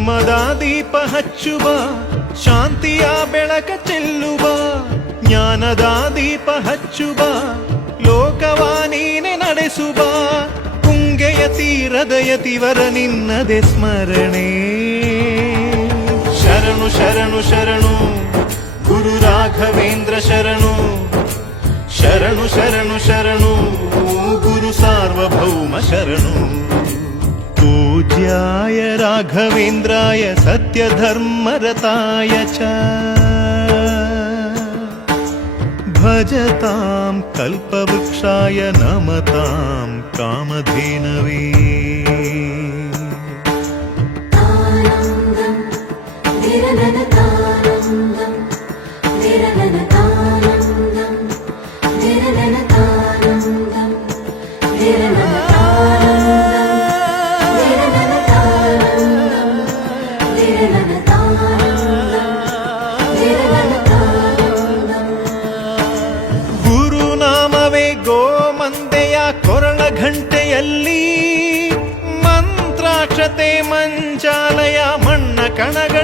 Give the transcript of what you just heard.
ಧರ್ಮದ ದೀಪ ಹಚ್ಚುವ, ಶಾಂತಿಯ ಬೆಳಕ ಚೆಲ್ಲುವ, ಜ್ಞಾನದ ದೀಪ ಹಚ್ಚುವ, ಲೋಕವ ನೀನೆ ನಡೆಸುವ, ತುಂಗೆಯ ತೀರದ ಯತಿವರ ನಿನ್ನದೆ ಸ್ಮರಣೆ. ಶರಣು ಶರಣು ಶರಣು ಗುರು ರಾಘವೇಂದ್ರ ಶರಣು, ಶರಣು ಶರಣು ಶರಣು ಗುರು ಸಾರ್ವಭೌಮ ಶರಣು. पूज्याय राघवेन्द्राय सत्यधर्मरताय च भजतां कल्पवृक्षाय नमतां कामधेनवे. ಗುರುನಾಮವೇ ಗೋಮಂದೆಯ ಕೊರಳ ಘಂಟೆಯಲ್ಲಿ, ಮಂತ್ರಾಕ್ಷತೆ ಮಂಚಾಲಯ ಮಣ್ಣ ಕಣಗಳ